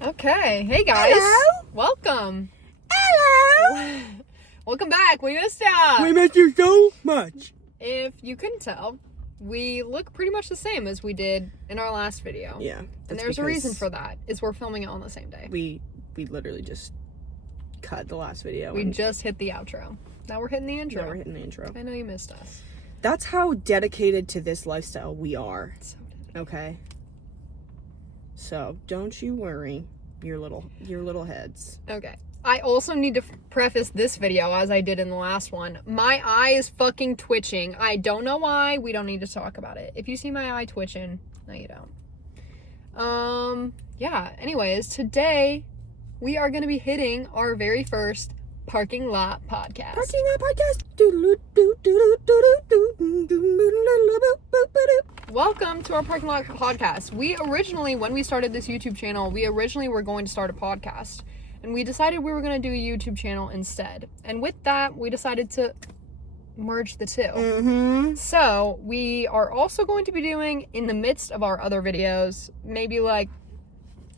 Okay, hey guys. Hello. Welcome. Hello. Welcome back. We missed ya. We missed you so much. If you couldn't tell, we look pretty much the same as we did in our last video. Yeah. And there's a reason for that, is we're filming it on the same day. We literally just cut the last video. We just hit the outro. Now we're hitting the intro. Now we're hitting the intro. I know you missed us. That's how dedicated to this lifestyle we are. So dedicated. Okay. So don't you worry, your little heads. Okay. I also need to preface this video as I did in the last one. My eye is fucking twitching. I don't know why. We don't need to talk about it. If you see my eye twitching, no you don't. Yeah, anyways, today we are going to be hitting our very first parking lot podcast. Parking lot podcast. Welcome to our parking lot podcast. We originally, when we started this YouTube channel, were going to start a podcast. And we decided we were going to do a YouTube channel instead. And with that, we decided to merge the two. Mm-hmm. So, we are also going to be doing, in the midst of our other videos, maybe like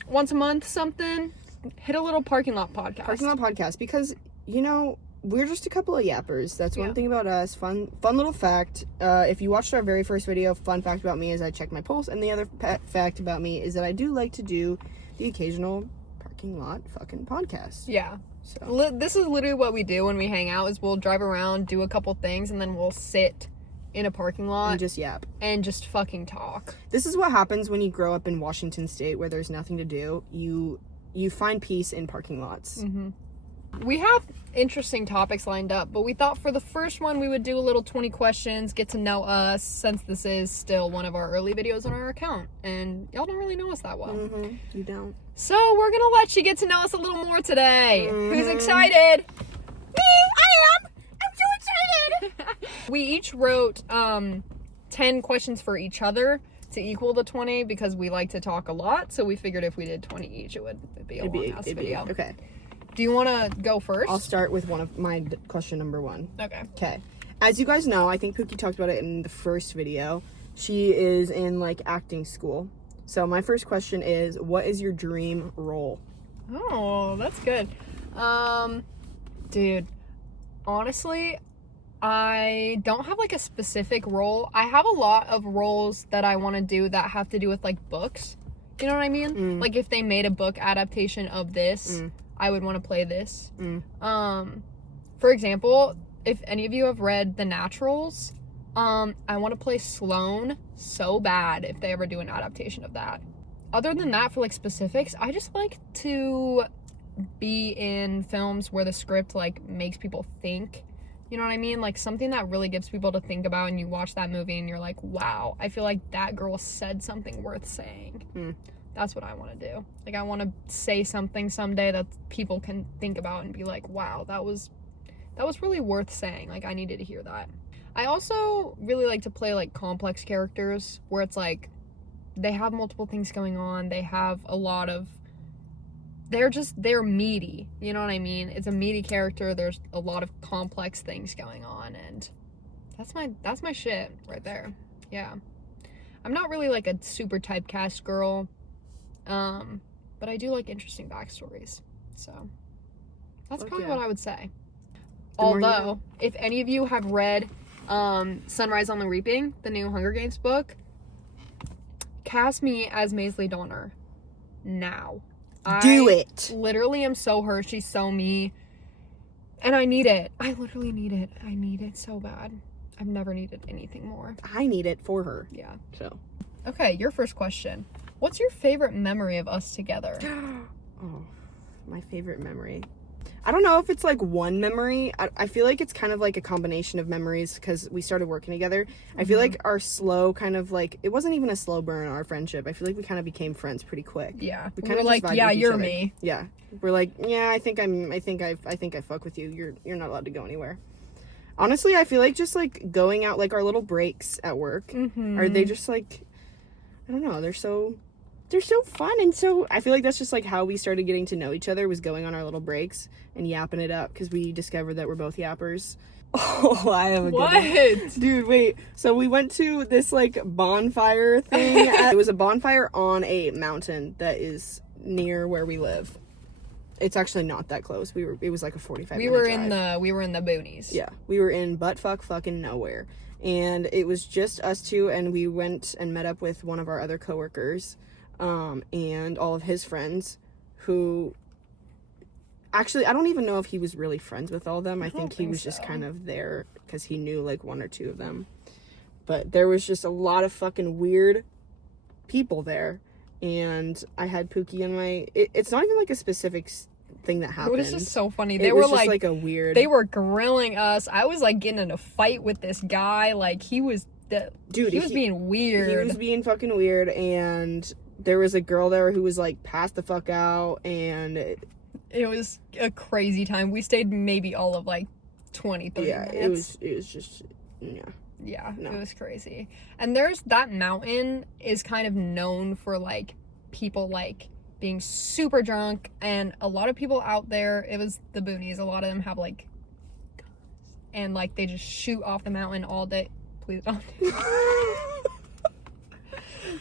once a month something, hit a little parking lot podcast. Parking lot podcast, because, you know, we're just a couple of yappers. That's one thing about us. Fun little fact. If you watched our very first video, fun fact about me is I check my pulse. And the other fact about me is that I do like to do the occasional parking lot fucking podcast. Yeah. So This is literally what we do when we hang out, is we'll drive around, do a couple things, and then we'll sit in a parking lot. and just yap. And just fucking talk. This is what happens when you grow up in Washington State where there's nothing to do. You find peace in parking lots. Mm-hmm. We have interesting topics lined up, but we thought for the first one we would do a little 20 questions, get to know us, since this is still one of our early videos on our account, and y'all don't really know us that well. Mm-hmm. You don't. So we're gonna let you get to know us a little more today. Mm-hmm. Who's excited? Me! I am! I'm so excited! We each wrote 10 questions for each other to equal the 20 because we like to talk a lot, so we figured if we did 20 each, it would be a long-ass video. Okay. Do you want to go first? I'll start with one of my question number 1. Okay. Okay. As you guys know, I think Pookie talked about it in the first video. She is in, like, acting school. So my first question is, what is your dream role? Oh, that's good. Dude, honestly, I don't have, like, a specific role. I have a lot of roles that I want to do that have to do with, like, books. You know what I mean? Like, if they made a book adaptation of this, I would want to play this. For example, if any of you have read The Naturals, I want to play Sloane so bad if they ever do an adaptation of that. Other than that, for like specifics, I just like to be in films where the script like makes people think. You know what I mean? Like something that really gives people to think about, and you watch that movie and you're like, wow, I feel like that girl said something worth saying. That's what I want to do. Like, I want to say something someday that people can think about and be like, wow, that was really worth saying. Like, I needed to hear that. I also really like to play, like, complex characters where it's, like, they have multiple things going on. They have a lot of... They're meaty. You know what I mean? It's a meaty character. There's a lot of complex things going on, and that's my shit right there. Yeah. I'm not really, like, a super typecast girl. But I do like interesting backstories, so that's probably what I would say. Although, if any of you have read Sunrise on the Reaping, the new Hunger Games book, cast me as Maisley Donner now. Do it. Literally am so her. She's so me, and I need it. I literally need it. I need it so bad. I've never needed anything more. I need it for her. Yeah. So. Okay, your first question. What's your favorite memory of us together? Oh, my favorite memory. I don't know if it's like one memory. I feel like it's kind of like a combination of memories because we started working together. I feel like our slow kind of like, it wasn't even a slow burn, our friendship. I feel like we kind of became friends pretty quick. Yeah. We were like, yeah, you're me. Yeah. We're like, yeah, I think I fuck with you. You're not allowed to go anywhere. Honestly, I feel like just like going out, like our little breaks at work, are they just like, I don't know, they're so fun, and so I feel like that's just like how we started getting to know each other, was going on our little breaks and yapping it up, because we discovered that we're both yappers. Oh, I have a good one. Dude, wait. So we went to this like bonfire thing. It was a bonfire on a mountain that is near where we live. It's actually not that close. It was like a 45 We minute were drive. we were in the boonies. Yeah, we were in buttfuck fucking nowhere. And it was just us two, and we went and met up with one of our other coworkers, and all of his friends, who, actually, I don't even know if he was really friends with all of them. I think he was just kind of there because he knew, like, one or two of them. But there was just a lot of fucking weird people there, and I had Pookie in my, it's not even, like, a specific thing that happened. It was just so funny. They were just like a weird. They were grilling us. I was like getting in a fight with this guy. Like he was being weird. He was being fucking weird, and there was a girl there who was like passed the fuck out, and it was a crazy time. We stayed maybe all of like 23 minutes. It was just Yeah, no. It was crazy. And there's that mountain is kind of known for like people like being super drunk, and a lot of people out there, it was the boonies, a lot of them have like guns, and like they just shoot off the mountain all day. Please don't.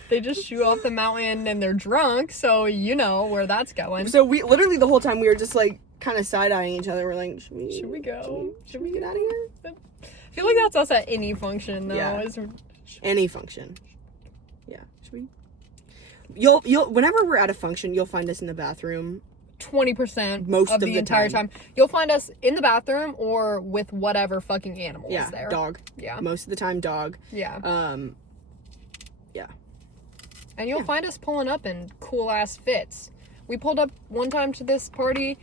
They just shoot off the mountain and they're drunk, so you know where that's going. So we literally the whole time we were just like kind of side-eyeing each other. We're like, should we go? Should we get out of here? I feel like that's us at any function though. Yeah. Any function. Yeah. Should we? You'll whenever we're at a function, you'll find us in the bathroom 20% most of the entire time. You'll find us in the bathroom or with whatever fucking animal is there. Dog. Yeah. Most of the time, dog. Yeah. Yeah. And you'll find us pulling up in cool ass fits. We pulled up one time to this party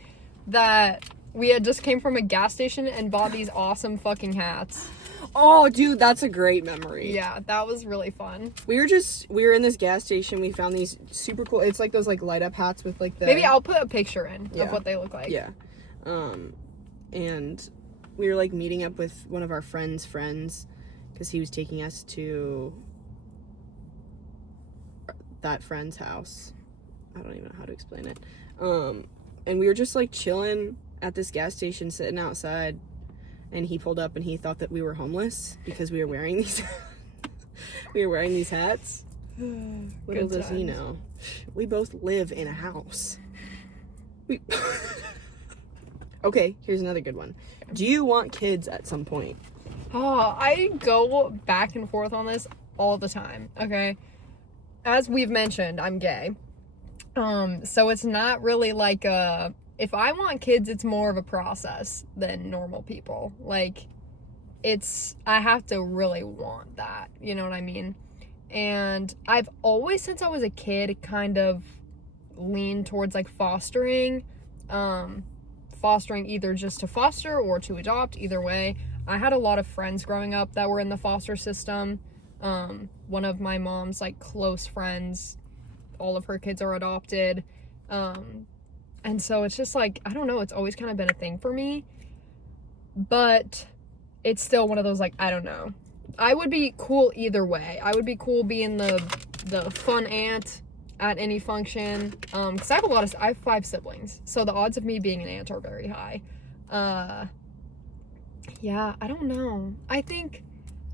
that we had just came from a gas station and bought these awesome fucking hats. Oh, dude, that's a great memory. Yeah, that was really fun. We were in this gas station. We found these super cool. It's like those like light up hats with like the. Maybe I'll put a picture in of what they look like. Yeah. And we were like meeting up with one of our friends' because he was taking us to that friend's house. I don't even know how to explain it. And we were just like chilling at this gas station, sitting outside. And he pulled up and he thought that we were homeless because we were wearing these hats. Little does he know, we both live in a house. Okay, here's another good one. Do you want kids at some point? Oh, I go back and forth on this all the time. Okay, as we've mentioned, I'm gay. So it's not really like a. If I want kids, it's more of a process than normal people. Like, I have to really want that. You know what I mean? And I've always, since I was a kid, kind of leaned towards, like, fostering. Fostering either just to foster or to adopt, either way. I had a lot of friends growing up that were in the foster system. One of my mom's, like, close friends, all of her kids are adopted. And so it's just like, I don't know, it's always kind of been a thing for me. But it's still one of those, like, I don't know. I would be cool either way. I would be cool being the fun aunt at any function. Because I have 5 siblings. So the odds of me being an aunt are very high. Yeah, I don't know. I think...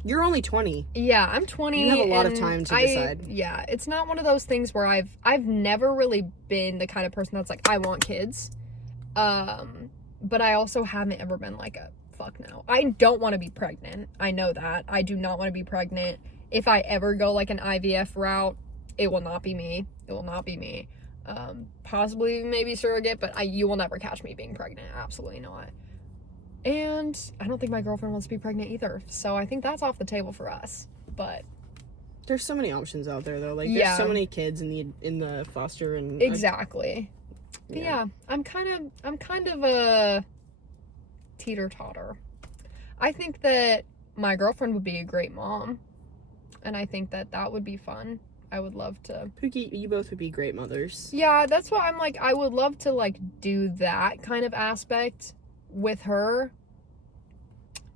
You're only 20. Yeah, I'm 20. You have a lot of time to decide. Yeah, it's not one of those things where I've never really been the kind of person that's like, I want kids. But I also haven't ever been like a fuck no. I don't want to be pregnant. I know that. I do not want to be pregnant. If I ever go like an IVF route, it will not be me. It will not be me. Possibly maybe surrogate, but you will never catch me being pregnant. Absolutely not. And I don't think my girlfriend wants to be pregnant either. So I think that's off the table for us. But there's so many options out there though. Like there's so many kids in the foster and exactly. But yeah, I'm kind of a teeter-totter. I think that my girlfriend would be a great mom. And I think that would be fun. I would love to. Pookie, you both would be great mothers. Yeah, that's why I'm like, I would love to like do that kind of aspect with her,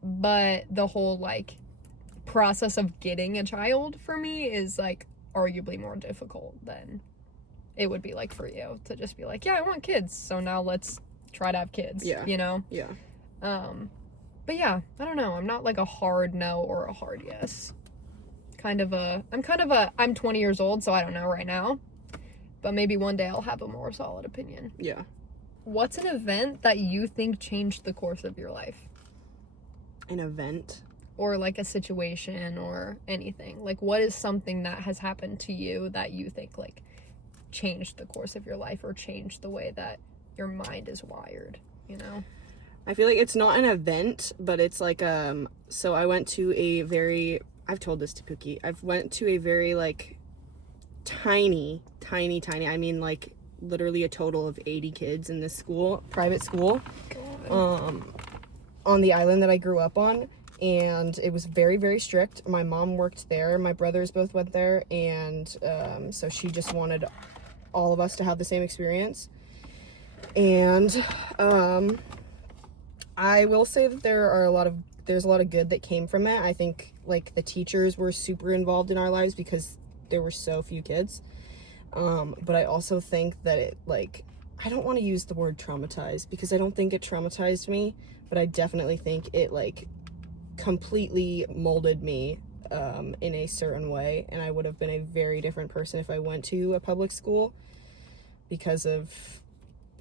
but the whole like process of getting a child for me is like arguably more difficult than it would be like for you to just be like, yeah, I want kids, so now let's try to have kids. You know? Yeah. But yeah, I don't know, I'm not like a hard no or a hard yes. I'm 20 years old, so I don't know right now. but maybe one day I'll have a more solid opinion. Yeah. What's an event that you think changed the course of your life? An event? Or like a situation or anything. Like, what is something that has happened to you that you think like changed the course of your life or changed the way that your mind is wired, you know? I feel like it's not an event, but it's like, so I went to a very, I've told this to Pookie, I've went to a very, like, tiny, I mean, like, literally a total of 80 kids in this school, private school, on the island that I grew up on, and it was very, very strict. My mom worked there, my brothers both went there, and, so she just wanted all of us to have the same experience, and, I will say that there's a lot of good that came from it. I think like the teachers were super involved in our lives because there were so few kids. But I also think that it, like, I don't want to use the word traumatized because I don't think it traumatized me, but I definitely think it like completely molded me in a certain way, and I would have been a very different person if I went to a public school because of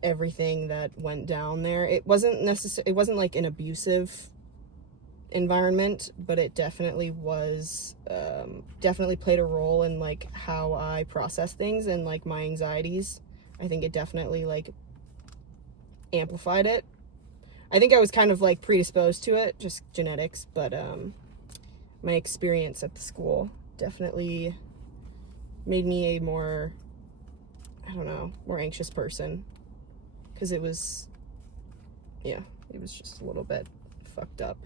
everything that went down there. It wasn't like an abusive environment, but it definitely was, definitely played a role in like how I process things and like my anxieties. I think it definitely like amplified it. I think I was kind of like predisposed to it, just genetics, but my experience at the school definitely made me a more, I don't know, more anxious person. Because it was just a little bit fucked up.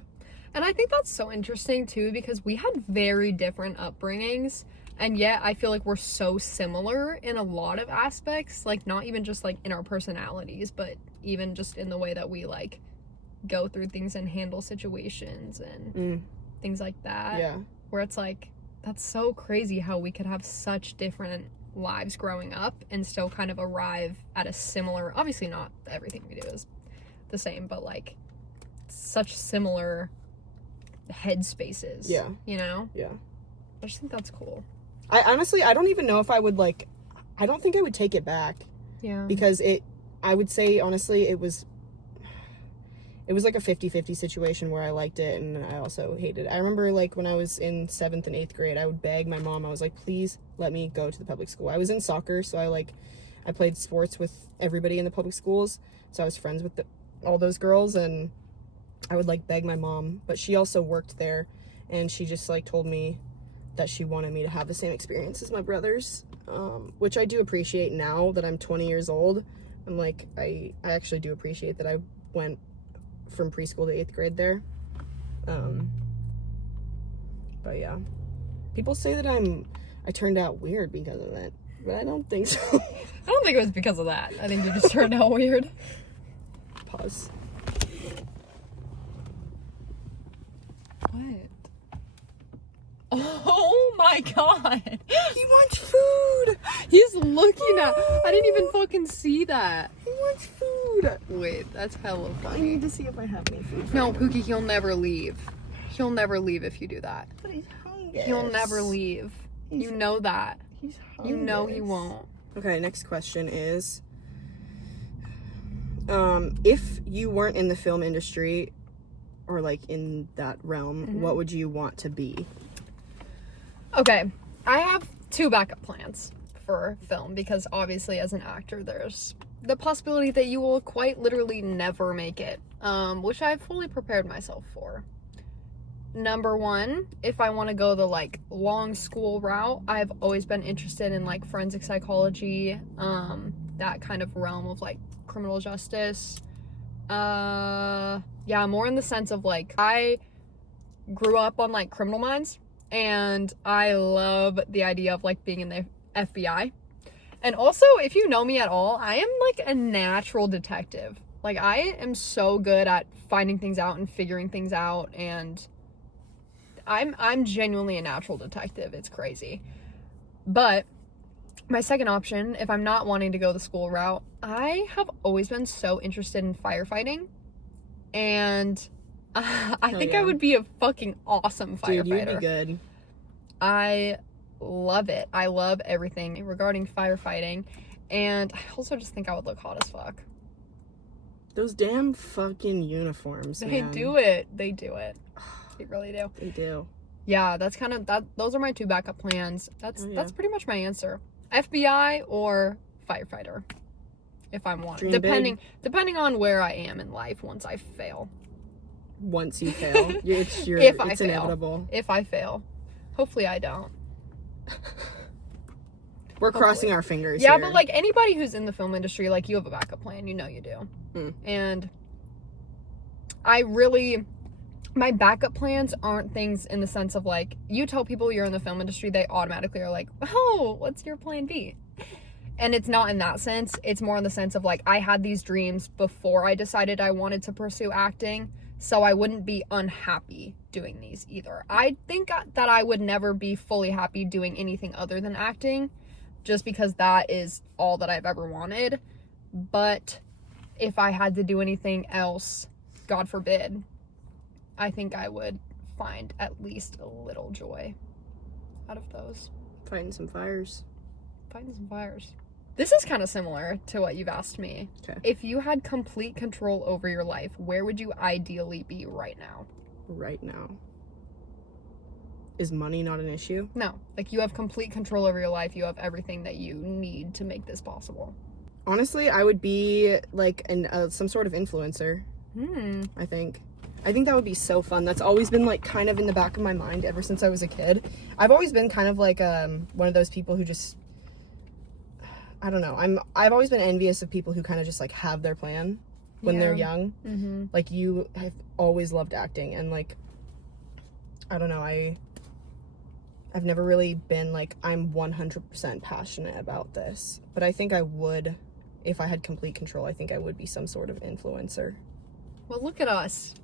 And I think that's so interesting too, because we had very different upbringings, and yet I feel like we're so similar in a lot of aspects, like not even just like in our personalities, but even just in the way that we like go through things and handle situations and things like that. Yeah. Where it's like, that's so crazy how we could have such different lives growing up and still kind of arrive at a similar, obviously not everything we do is the same, but like such similar headspaces. Yeah. You know? Yeah. I just think that's cool. I honestly, I don't even know if I would like, I don't think I would take it back. Yeah. Because I would say honestly, it was like a 50-50 situation where I liked it and I also hated it. I remember like when I was in 7th and 8th grade, I would beg my mom, I was like, please let me go to the public school. I was in soccer, so I played sports with everybody in the public schools, so I was friends with all those girls, and I would like beg my mom, but she also worked there, and she just like told me that she wanted me to have the same experience as my brothers, which I do appreciate now that I'm 20 years old. I'm like, I actually do appreciate that I went from preschool to 8th grade there. But yeah, people say that I turned out weird because of it, but I don't think so. I don't think it was because of that. I think you just turned out weird. Pause. What? Oh my god! He wants food! He's looking at, I didn't even fucking see that. He wants food! Wait, that's hella I funny. need to see if I have any food. No, Pookie, he'll never leave. He'll never leave if you do that. But he's hungry. He'll never leave. You know that. He's hungry. You know he won't. Okay, next question is, if you weren't in the film industry or like in that realm, what would you want to be? Okay, I have 2 backup plans for film because obviously as an actor there's the possibility that you will quite literally never make it, which I've fully prepared myself for. Number 1, if I want to go the like long school route, I've always been interested in like forensic psychology, that kind of realm of like criminal justice. Yeah, more in the sense of like I grew up on like Criminal Minds, and I love the idea of like being in the FBI. And also, if you know me at all, I am like a natural detective. Like I am so good at finding things out and figuring things out, and I'm genuinely a natural detective. It's crazy. But my second option, if I'm not wanting to go the school route, I have always been so interested in firefighting, and I think I would be a fucking awesome firefighter. Dude, you'd be good. I love it. I love everything regarding firefighting. And I also just think I would look hot as fuck. Those damn fucking uniforms, They man. do it. They do it. They really do. They do. Yeah, that's kind of that. Those are my 2 backup plans. That's Oh, yeah. that's pretty much my answer. FBI or firefighter, if I'm one. Dream Depending on where I am in life once I fail. Once you fail, it's Fail. inevitable. If I fail, hopefully I don't. We're crossing our fingers. Yeah, here. but like anybody who's in the film industry, like you have a backup plan. You know you do. And my backup plans aren't things in the sense of like, you tell people you're in the film industry, they automatically are like, oh, what's your plan B? And it's not in that sense. It's more in the sense of like, I had these dreams before I decided I wanted to pursue acting, so I wouldn't be unhappy doing these either. I think that I would never be fully happy doing anything other than acting, just because that is all that I've ever wanted. But if I had to do anything else, God forbid, I think I would find at least a little joy out of those. Fighting some fires. This is kind of similar to what you've asked me. Okay. If you had complete control over your life, where would you ideally be right now? Right now. Is money not an issue? No. Like, you have complete control over your life. You have everything that you need to make this possible. Honestly, I would be like some sort of influencer. I think that would be so fun. That's always been like kind of in the back of my mind ever since I was a kid. I've always been kind of like one of those people who just, I don't know. I've always been envious of people who kind of just like have their plan when they're young. Mm-hmm. Like, you have always loved acting, and like, I don't know, I've never really been like, I'm 100% passionate about this, but I think I would, if I had complete control, I think I would be some sort of influencer. Well, look at us.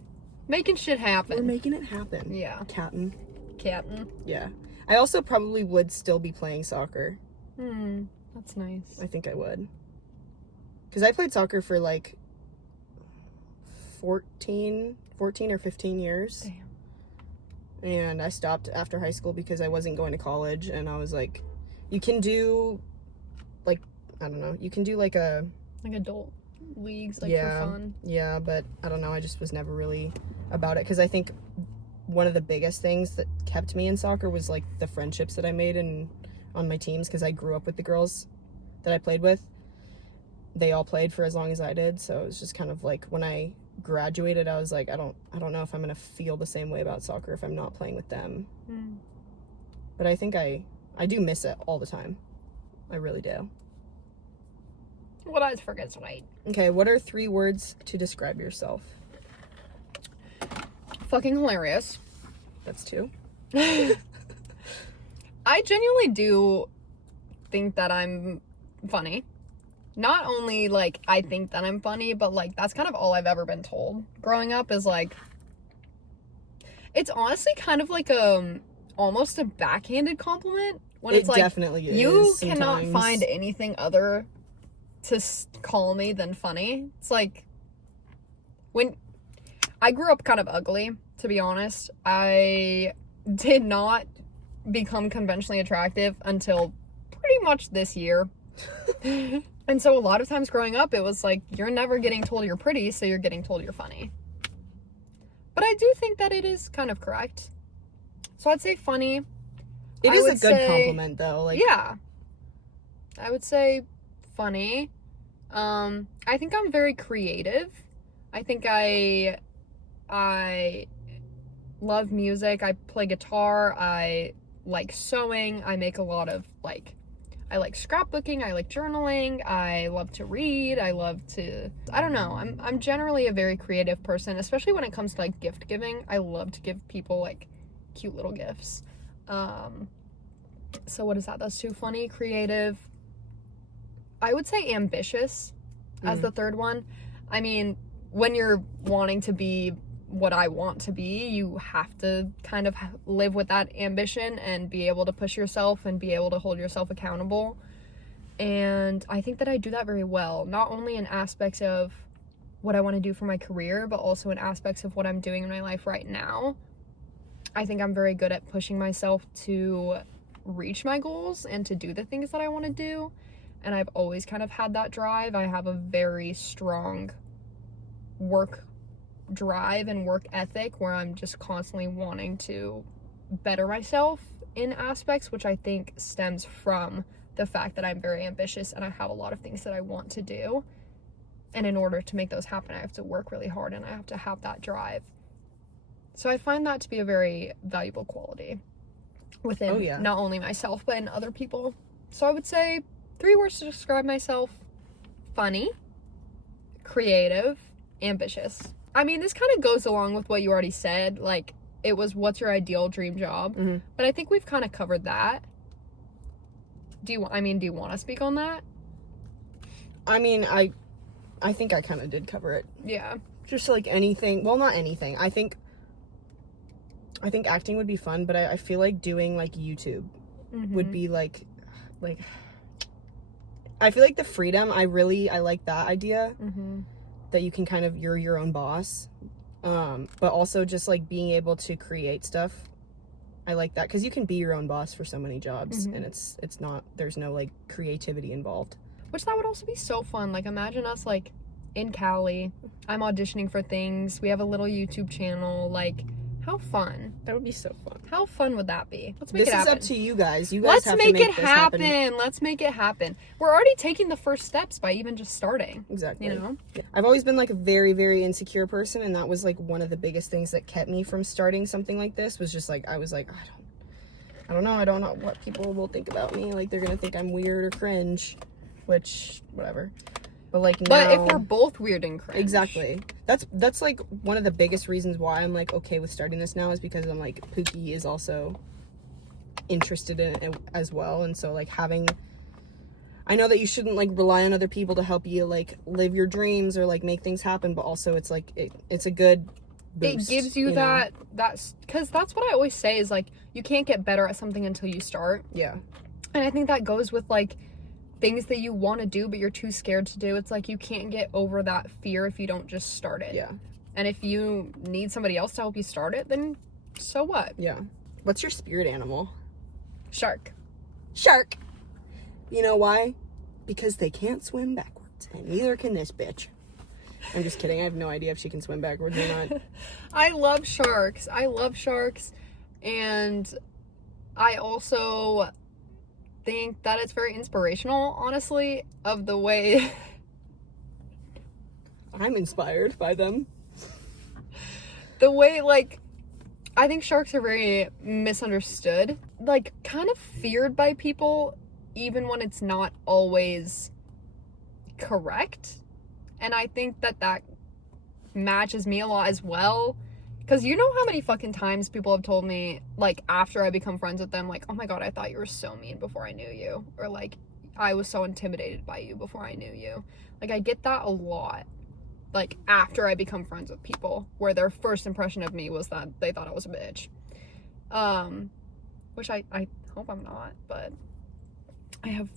Making shit happen. We're making it happen. Yeah. Captain. Yeah. I also probably would still be playing soccer. That's nice. I think I would. Because I played soccer for like 14 or 15 years. Damn. And I stopped after high school because I wasn't going to college, and I was like, you can do like, I don't know, you can do like adult leagues, like, yeah, for fun. Yeah, but I don't know, I just was never really about it, because I think one of the biggest things that kept me in soccer was like the friendships that I made on my teams, because I grew up with the girls that I played with. They all played for as long as I did, so it was just kind of like, when I graduated, I was like, I don't know if I'm gonna feel the same way about soccer if I'm not playing with them. But I think I do miss it all the time. I really do. What I forget is right. Okay, what are 3 words to describe yourself? Fucking hilarious. That's 2. I genuinely do think that I'm funny. Not only, like, I think that I'm funny, but, like, that's kind of all I've ever been told growing up is, like, it's honestly kind of like almost a backhanded compliment when it's like, definitely is. You sometimes. cannot find anything other to call me than funny. It's like, when I grew up kind of ugly, to be honest. I did not become conventionally attractive until pretty much this year. And so a lot of times growing up, it was like, you're never getting told you're pretty, so you're getting told you're funny. But I do think that it is kind of correct. So I'd say funny. It is a good compliment, though. Like, yeah. I would say funny. I think I'm very creative. I think I love music. I play guitar. I like sewing. I make a lot of, like, I like scrapbooking, I like journaling, I love to read, I don't know, I'm generally a very creative person, especially when it comes to, like, gift giving. I love to give people, like, cute little gifts. So what is that? That's 2. Funny, creative. I would say ambitious as the 3rd one. I mean, when you're wanting to be what I want to be, you have to kind of live with that ambition and be able to push yourself and be able to hold yourself accountable. And I think that I do that very well, not only in aspects of what I want to do for my career, but also in aspects of what I'm doing in my life right now. I think I'm very good at pushing myself to reach my goals and to do the things that I want to do. And I've always kind of had that drive. I have a very strong work drive and work ethic where I'm just constantly wanting to better myself in aspects, which I think stems from the fact that I'm very ambitious and I have a lot of things that I want to do. And in order to make those happen, I have to work really hard and I have to have that drive. So I find that to be a very valuable quality within not only myself, but in other people. So I would say 3 words to describe myself: funny, creative, ambitious. I mean, this kind of goes along with what you already said. Like, it was, what's your ideal dream job? Mm-hmm. But I think we've kind of covered that. Do you want to speak on that? I mean, I think I kind of did cover it. Yeah. Just like anything. Well, not anything. I think acting would be fun, but I feel like doing like YouTube would be like I feel like the freedom, I like that idea. That you can kind of, you're your own boss. But also just like being able to create stuff. I like that because you can be your own boss for so many jobs and it's not, there's no like creativity involved. Which that would also be so fun. Like, imagine us like in Cali. I'm auditioning for things. We have a little YouTube channel. Like, how fun. That would be so fun. How fun would that be? Let's make it happen. This is up to you guys. You guys have to make it happen. Let's make it happen. We're already taking the first steps by even just starting. Exactly. You know? I've always been like a very, very insecure person, and that was like one of the biggest things that kept me from starting something like this, was just like, I was like, I don't know what people will think about me. Like, they're gonna think I'm weird or cringe, which, whatever. But like now, but if we're both weird and cringe. Exactly. That's like one of the biggest reasons why I'm like okay with starting this now, is because I'm like, Pookie is also interested in it as well. And so like I know that you shouldn't like rely on other people to help you like live your dreams or like make things happen, but also it's like it's a good boost, it gives you that's because that's what I always say is like, you can't get better at something until you start. Yeah. And I think that goes with like things that you want to do but you're too scared to do. It's like, you can't get over that fear if you don't just start it. Yeah. And if you need somebody else to help you start it, then so what? Yeah. What's your spirit animal? Shark. You know why? Because they can't swim backwards, and neither can this bitch. I'm just kidding. I have no idea if she can swim backwards or not. I love sharks. And I also think that it's very inspirational, honestly, of the way I'm inspired by them. The way, like, I think sharks are very misunderstood, like, kind of feared by people, even when it's not always correct. And I think that matches me a lot as well. Because you know how many fucking times people have told me, like, after I become friends with them, like, oh my god, I thought you were so mean before I knew you. Or, like, I was so intimidated by you before I knew you. Like, I get that a lot. Like, after I become friends with people, where their first impression of me was that they thought I was a bitch. Which I hope I'm not, but I have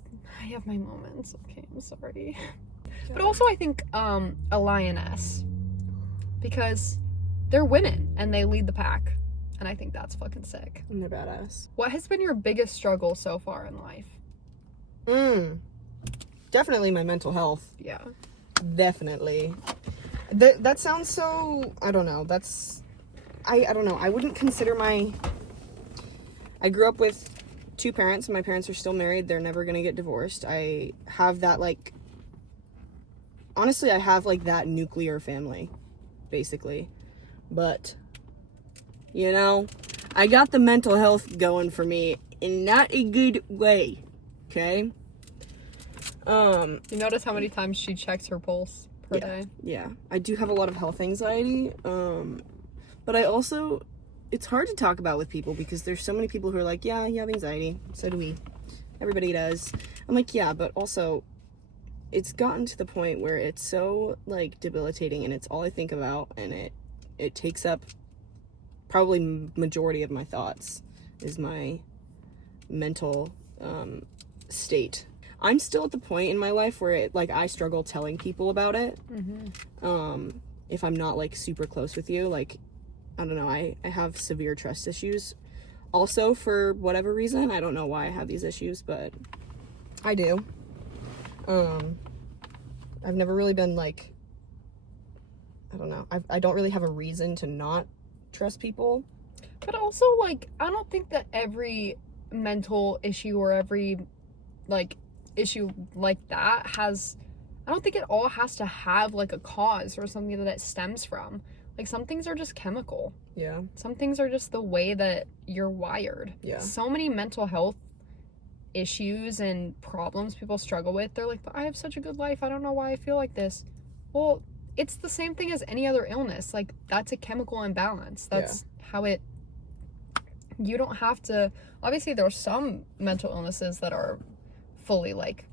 my moments. Okay, I'm sorry. But also I think, a lioness. Because they're women, and they lead the pack. And I think that's fucking sick. And they're badass. What has been your biggest struggle so far in life? Definitely my mental health. Yeah. Definitely. That sounds so... I don't know. I don't know. I wouldn't consider I grew up with 2 parents, and my parents are still married. They're never gonna get divorced. I have that, like... Honestly, I have, like, that nuclear family, basically. But, you know, I got the mental health going for me in not a good way, okay? You notice how many times she checks her pulse per day? Yeah, I do have a lot of health anxiety, but I also, it's hard to talk about with people because there's so many people who are like, yeah, you have anxiety, so do we. Everybody does. I'm like, yeah, but also, it's gotten to the point where it's so, like, debilitating, and it's all I think about, and it takes up probably majority of my thoughts, is my mental state. I'm still at the point in my life where I struggle telling people about it. If I'm not, like, super close with you. Like, I don't know, I have severe trust issues. Also, for whatever reason, I don't know why I have these issues, but I do. I've never really been like, I don't know. I don't really have a reason to not trust people. But also, like, I don't think that every mental issue or every, like, issue like that has, I don't think it all has to have, like, a cause or something that it stems from. Like, some things are just chemical. Yeah. Some things are just the way that you're wired. Yeah. So many mental health issues and problems people struggle with, they're like, but I have such a good life. I don't know why I feel like this. Well, it's the same thing as any other illness. Like, that's a chemical imbalance. That's how it, you don't have to, obviously there are some mental illnesses that are fully, like,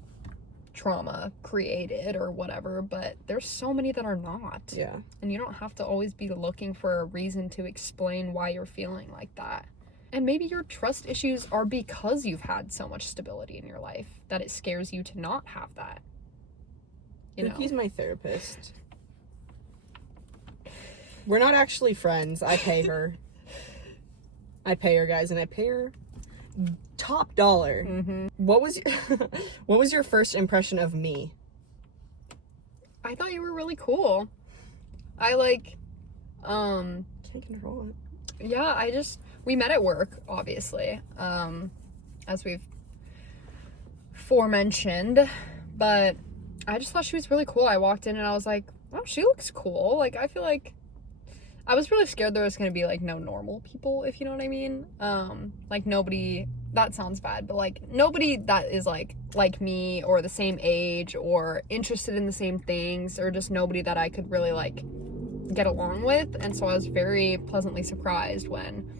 trauma created or whatever, but there's so many that are not. Yeah. And you don't have to always be looking for a reason to explain why you're feeling like that. And maybe your trust issues are because you've had so much stability in your life that it scares you to not have that. You know? He's my therapist. We're not actually friends. I pay her. I pay her, guys, and I pay her top dollar. Mm-hmm. What was your first impression of me? I thought you were really cool. I like, Can't control it. yeah, we met at work, obviously, as we've forementioned, but I just thought she was really cool. I walked in and I was like, oh, she looks cool. Like, I feel like I was really scared there was going to be, like, no normal people, if you know what I mean. Like, nobody, that sounds bad, but, like, nobody that is, like me or the same age or interested in the same things, or just nobody that I could really, like, get along with. And so I was very pleasantly surprised when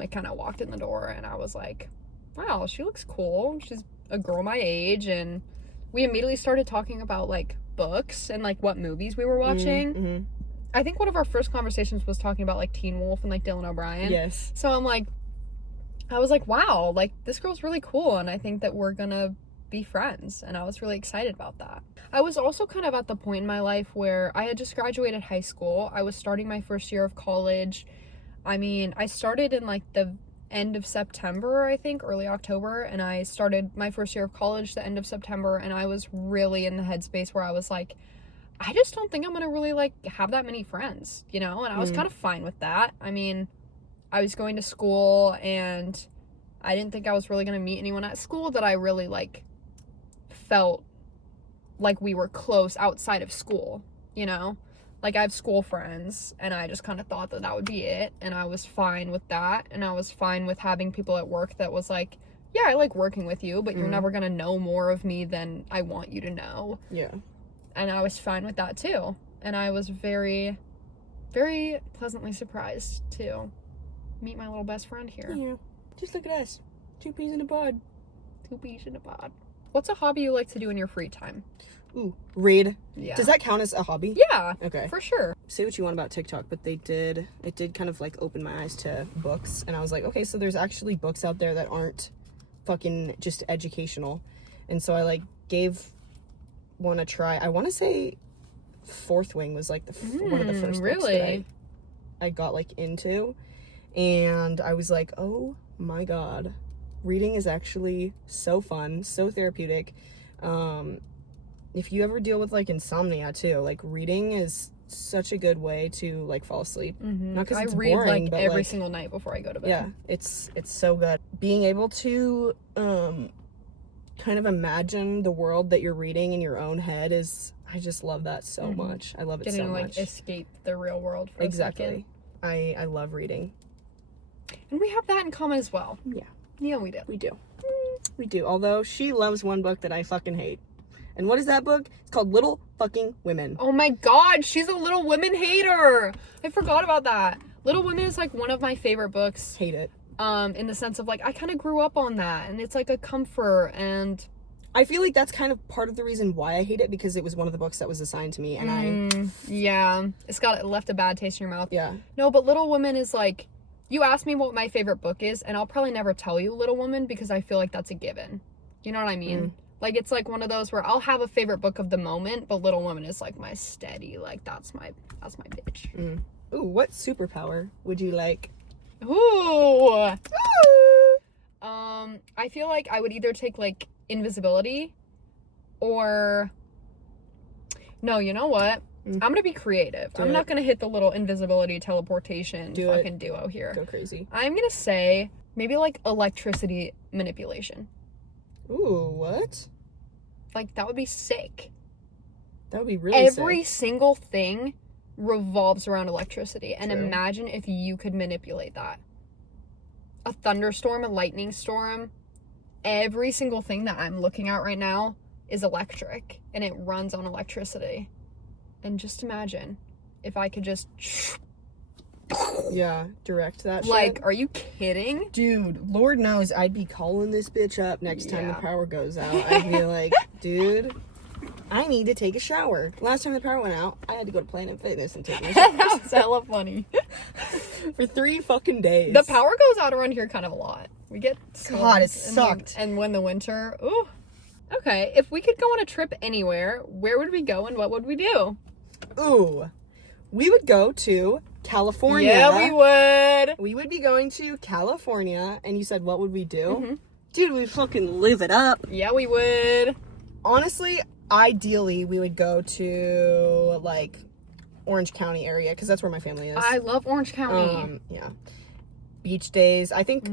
I kind of walked in the door and I was like, wow, she looks cool. She's a girl my age. And we immediately started talking about, like, books and, like, what movies we were watching. Mm-hmm. I think one of our first conversations was talking about, like, Teen Wolf and, like, Dylan O'Brien. Yes. So I was like, wow, like, this girl's really cool, and I think that we're gonna be friends, and I was really excited about that. I was also kind of at the point in my life where I had just graduated high school. I was starting my first year of college. I mean, I started in, like, the end of September, I think, early October, and I started my first year of college the end of September, and I was really in the headspace where I was like, I just don't think I'm gonna really, like, have that many friends, you know? And I was kind of fine with that. I mean, I was going to school, and I didn't think I was really gonna meet anyone at school that I really, like, felt like we were close outside of school, you know? Like, I have school friends, and I just kind of thought that that would be it, and I was fine with that, and I was fine with having people at work that was like, yeah, I like working with you, but you're never gonna know more of me than I want you to know. Yeah. And I was fine with that, too. And I was very, very pleasantly surprised to meet my little best friend here. Yeah. Just look at us. 2 peas in a pod. 2 peas in a pod. What's a hobby you like to do in your free time? Ooh, read. Yeah. Does that count as a hobby? Yeah. Okay. For sure. Say what you want about TikTok, but it did kind of, like, open my eyes to books. And I was like, okay, so there's actually books out there that aren't fucking just educational. And so I, like, gave one a try. I want to say Fourth Wing was, like, one of the first books that I got, like, into. And I was like, oh my god, reading is actually so fun, so therapeutic. If you ever deal with, like, insomnia too, like, reading is such a good way to, like, fall asleep. Not because it's read boring, like but every like, single night before I go to bed. yeah, it's so good. Being able to kind of imagine the world that you're reading in your own head is, I just love that so much. I love it Getting so to, like, much. escape the real world for Exactly. a second. I love reading. And we have that in common as well. Yeah. Yeah, we do. We do. We do. Although she loves one book that I fucking hate. And what is that book? It's called Little Fucking Women. Oh my god, she's a Little Women hater. I forgot about that. Little Women is, like, one of my favorite books. Hate it. In the sense of, like, I kind of grew up on that, and it's, like, a comfort, and I feel like that's kind of part of the reason why I hate it, because it was one of the books that was assigned to me, and yeah, it left a bad taste in your mouth. Yeah. No, but Little Women is, like, you ask me what my favorite book is, and I'll probably never tell you Little Women, because I feel like that's a given. You know what I mean? Like, it's, like, one of those where I'll have a favorite book of the moment, but Little Women is, like, my steady, like, that's my bitch. Ooh, what superpower would you like? Ooh! I feel like I would either take, like, invisibility or... No, you know what? I'm gonna be creative. I'm not gonna hit the little invisibility teleportation fucking duo here. Go crazy. I'm gonna say maybe, like, electricity manipulation. Ooh, what? Like, that would be sick. That would be really sick. Every single thing revolves around electricity. And True. imagine if you could manipulate that. A thunderstorm, a lightning storm, every single thing that I'm looking at right now is electric. And it runs on electricity. And just imagine if I could just... Yeah, direct that shit. Like, are you kidding? Dude, Lord knows I'd be calling this bitch up next time the power goes out. I'd be like, dude, I need to take a shower. Last time the power went out, I had to go to Planet Fitness and take my shower. That was hella funny. For 3 fucking days. The power goes out around here kind of a lot. We get God, it storms sucked. And when the winter, ooh. Okay, if we could go on a trip anywhere, where would we go and what would we do? Ooh, we would go to California. Yeah, we would. We would be going to California, and you said, what would we do? Dude, we'd fucking live it up. Yeah, we would. Honestly, ideally, we would go to, like, Orange County area, because that's where my family is. I love Orange County. Yeah. Beach days. I think, I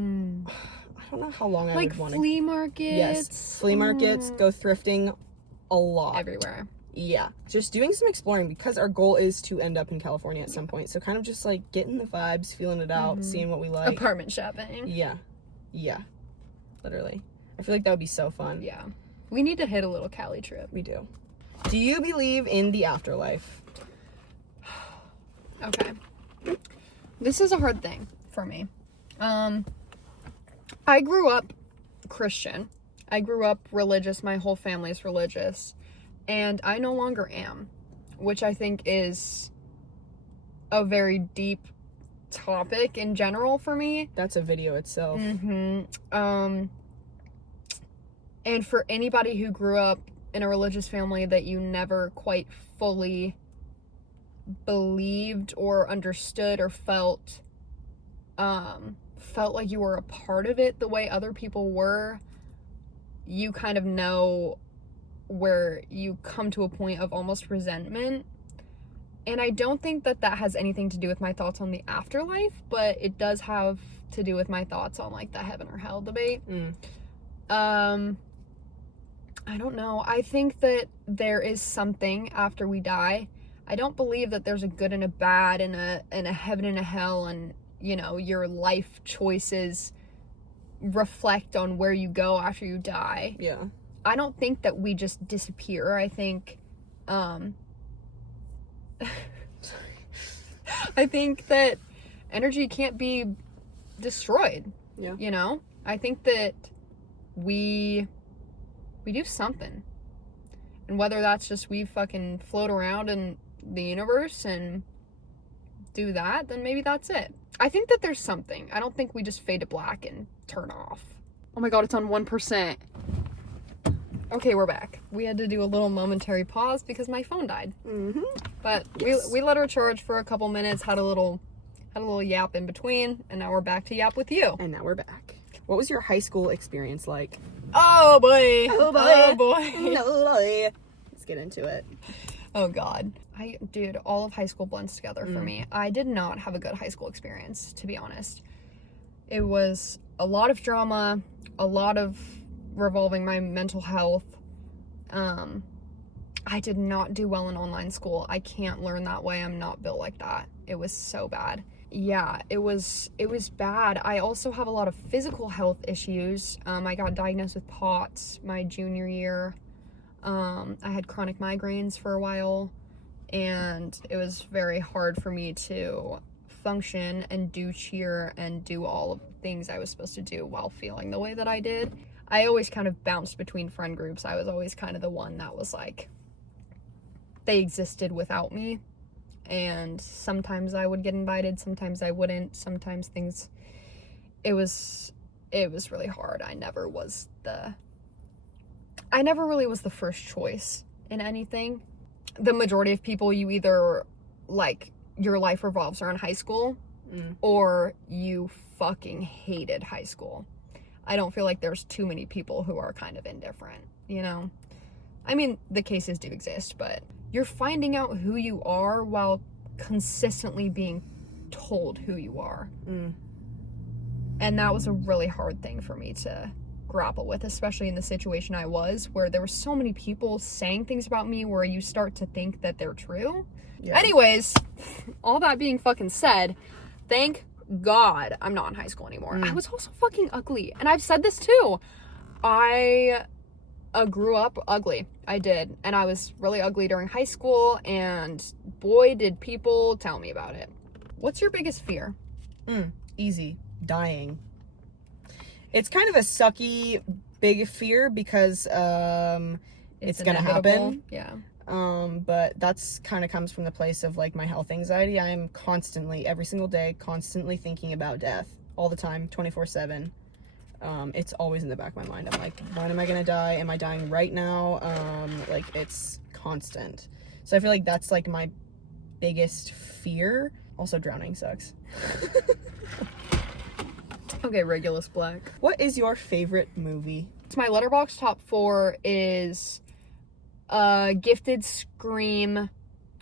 don't know how long I would want to. Like flea markets. Yes, flea markets, go thrifting a lot. Everywhere. Yeah, just doing some exploring, because our goal is to end up in California at some point. So kind of just like getting the vibes, feeling it out, seeing what we like. Apartment shopping. Yeah. Literally. I feel like that would be so fun. Yeah. We need to hit a little Cali trip. We do. Do you believe in the afterlife? Okay. This is a hard thing for me. I grew up Christian. I grew up religious. My whole family's religious. And I no longer am, which I think is a very deep topic in general for me. That's a video itself. And for anybody who grew up in a religious family that you never quite fully believed or understood or felt like you were a part of it the way other people were, you kind of know where you come to a point of almost resentment. And I don't think that that has anything to do with my thoughts on the afterlife, but it does have to do with my thoughts on, like, the heaven or hell debate. I don't know. I think that there is something after we die. I don't believe that there's a good and a bad and a heaven and a hell, and, you know, your life choices reflect on where you go after you die. Yeah. I don't think that we just disappear. I think, I think that energy can't be destroyed. Yeah. You know? I think that we do something. And whether that's just we fucking float around in the universe and do that, then maybe that's it. I think that there's something. I don't think we just fade to black and turn off. Oh my god, it's on 1%. Okay, we're back. We had to do a little momentary pause because my phone died. But Yes. we let her charge for a couple minutes, had a little yap in between, and now we're back to yap with you. And now we're back. What was your high school experience like? Oh boy. Oh boy. Oh boy. No boy. Let's get into it. Oh god. Dude, all of high school blends together for me. I did not have a good high school experience, to be honest. It was a lot of drama, a lot of revolving my mental health. I did not do well in online school. I can't learn that way. I'm not built like that. It was so bad. Yeah, it was bad. I also have a lot of physical health issues. I got diagnosed with POTS my junior year. I had chronic migraines for a while, and it was very hard for me to function and do cheer and do all of the things I was supposed to do while feeling the way that I did. I always kind of bounced between friend groups. I was always kind of the one that was like, they existed without me. And sometimes I would get invited, sometimes I wouldn't. Sometimes things, it was really hard. I never really was the first choice in anything. The majority of people, you either, like, your life revolves around high school or you fucking hated high school. I don't feel like there's too many people who are kind of indifferent, you know? I mean, the cases do exist, but you're finding out who you are while consistently being told who you are. And that was a really hard thing for me to grapple with, especially in the situation I was, where there were so many people saying things about me where you start to think that they're true. Yeah. Anyways, all that being fucking said, thank God I'm not in high school anymore. I was also fucking ugly. And I've said this too. I grew up ugly. I did. And I was really ugly during high school. And boy, did people tell me about it. What's your biggest fear? Easy. Dying. It's kind of a sucky big fear because it's gonna happen. Yeah. But that's kind of comes from the place of like my health anxiety. I am constantly, every single day, constantly thinking about death all the time, 24/7. It's always in the back of my mind. I'm like, when am I gonna die? Am I dying right now? Like it's constant. So I feel like that's like my biggest fear. Also, drowning sucks. Okay, Regulus Black. What is your favorite movie? It's my Letterboxd top 4 is Gifted, Scream,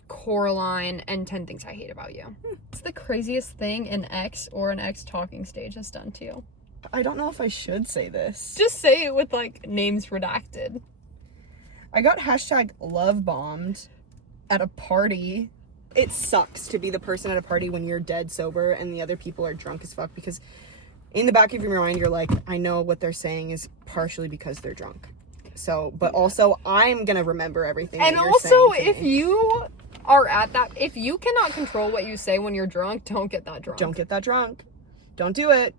Coraline, and 10 Things I Hate About You. It's the craziest thing an ex or an ex talking stage has done to you. I don't know if I should say this. Just say it with, like, names redacted. I got #love bombed at a party. It sucks to be the person at a party when you're dead sober and the other people are drunk as fuck, because in the back of your mind, you're like, I know what they're saying is partially because they're drunk. So, but also, I'm gonna remember everything. And that also, you're saying if you are at that, if you cannot control what you say when you're drunk, don't get that drunk. Don't get that drunk. Don't do it.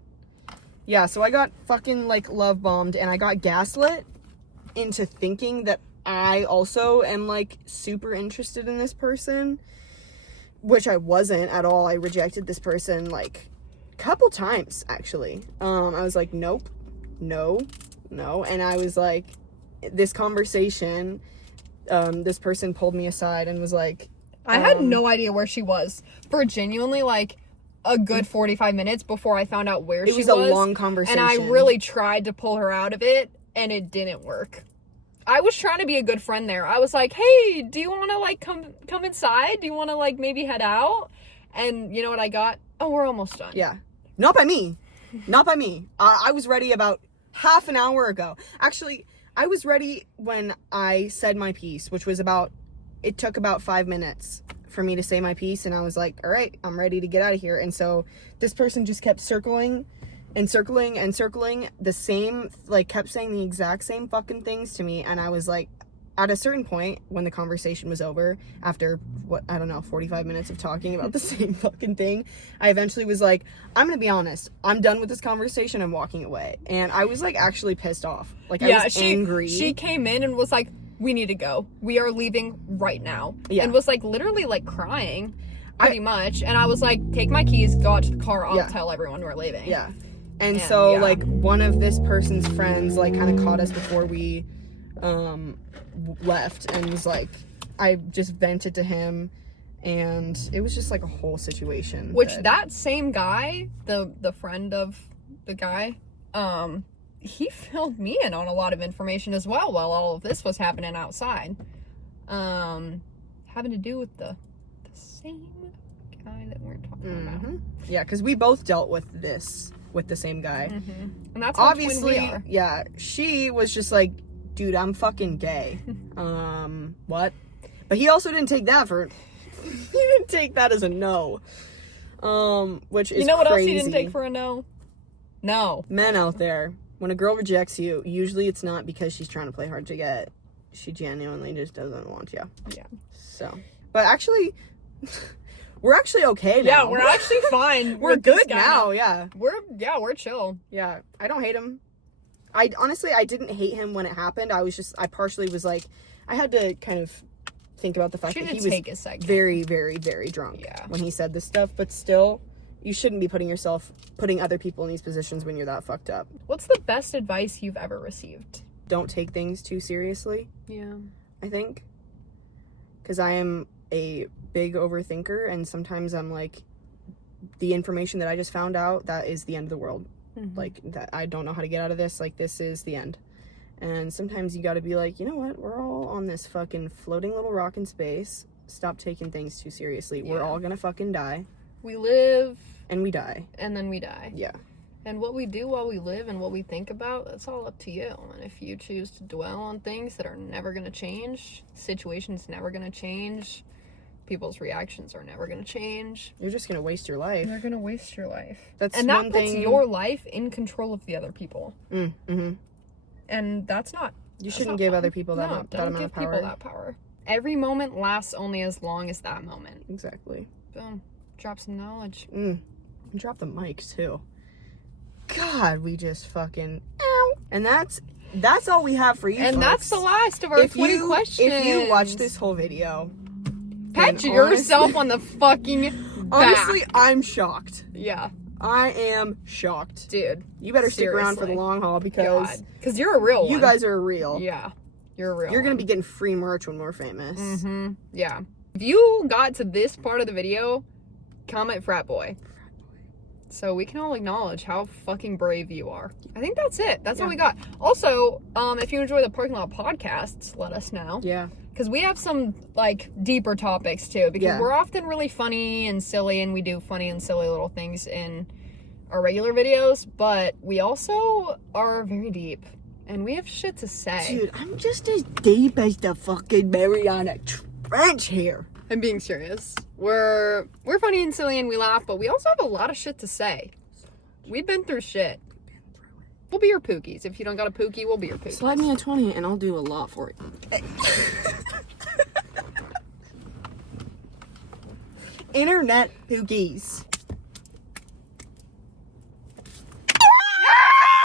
Yeah, so I got fucking, like, love bombed, and I got gaslit into thinking that I also am, like, super interested in this person, which I wasn't at all. I rejected this person, like, couple times, actually. I was like, nope, no, and I was like, this conversation, this person pulled me aside and was like, I had no idea where she was for genuinely, like, a good 45 minutes before I found out where she was. It was a long conversation. And I really tried to pull her out of it, and it didn't work. I was trying to be a good friend there. I was like, hey, do you want to, like, come inside? Do you want to, like, maybe head out? And you know what I got? Oh, we're almost done. Yeah. Not by me. Not by me. I was ready about half an hour ago. Actually, I was ready when I said my piece, which was it took about 5 minutes for me to say my piece, and I was like, all right, I'm ready to get out of here. And so this person just kept circling and circling and circling the same, like, kept saying the exact same fucking things to me. And I was like, at a certain point when the conversation was over, after 45 minutes of talking about the same fucking thing, I eventually was like, I'm gonna be honest, I'm done with this conversation, I'm walking away. And I was like actually pissed off. Like, I was angry. She came in and was like, we need to go. We are leaving right now. Yeah. And was like literally like crying pretty much. And I was like, take my keys, go out to the car, I'll tell everyone we're leaving. Yeah. And so like one of this person's friends like kind of caught us before we left, and was like, I just vented to him, and it was just like a whole situation. Which that same guy, the friend of the guy, he filled me in on a lot of information as well while all of this was happening outside. Having to do with the same guy that we're talking about. Yeah, because we both dealt with this with the same guy. And that's how obviously we are. Yeah, she was just like, dude, I'm fucking gay. What? But he also didn't take that he didn't take that as a no. Which is, you know what crazy. else he didn't take for a no? No. Men out there, when a girl rejects you, usually it's not because she's trying to play hard to get. She genuinely just doesn't want you. Yeah. So, but actually, we're actually okay now. Yeah, we're actually fine. We're good now. Yeah. We're chill. Yeah, I don't hate him. I didn't hate him when it happened. I partially was like, I had to kind of think about the fact that he was very, very, very drunk when he said this stuff. But still, you shouldn't be putting other people in these positions when you're that fucked up. What's the best advice you've ever received? Don't take things too seriously. Yeah. I think. Because I am a big overthinker, and sometimes I'm like, the information that I just found out, that is the end of the world. like, that I don't know how to get out of this, like, this is the end. And sometimes you gotta be like, you know what, we're all on this fucking floating little rock in space. Stop taking things too seriously. We're all gonna fucking die. We live. And we die. And then we die. Yeah. And what we do while we live and what we think about, that's all up to you. And if you choose to dwell on things that are never going to change, situations never going to change, people's reactions are never going to change. You're just going to waste your life. You're going to waste your life. That's and that one puts thing... your life in control of the other people. Mm-hmm. And that's not... You shouldn't give other people that amount of power. Don't give people that power. Every moment lasts only as long as that moment. Exactly. Boom. Drop some knowledge. And drop the mic, too. God, we just fucking... Ow. And that's all we have for you, and folks. That's the last of our 20 questions. If you watch this whole video... Pat yourself on the fucking back. Honestly, I'm shocked. Yeah. I am shocked. Dude. You better stick around for the long haul because... Because you're a real one. You guys are real. Yeah. You're a real You're going to one. be getting free merch when we're famous. Mm-hmm. Yeah. If you got to this part of the video, comment frat boy. So we can all acknowledge how fucking brave you are. I think that's it. That's all we got. Also, if you enjoy the Parking Lot podcasts, let us know. Yeah. Because we have some, like, deeper topics, too. Because we're often really funny and silly, and we do funny and silly little things in our regular videos. But we also are very deep. And we have shit to say. Dude, I'm just as deep as the fucking Mariana Trench here. I'm being serious. We're funny and silly and we laugh, but we also have a lot of shit to say. We've been through shit. We'll be your pookies. If you don't got a pookie, we'll be your pookies. Slide me a 20 and I'll do a lot for it. Internet pookies.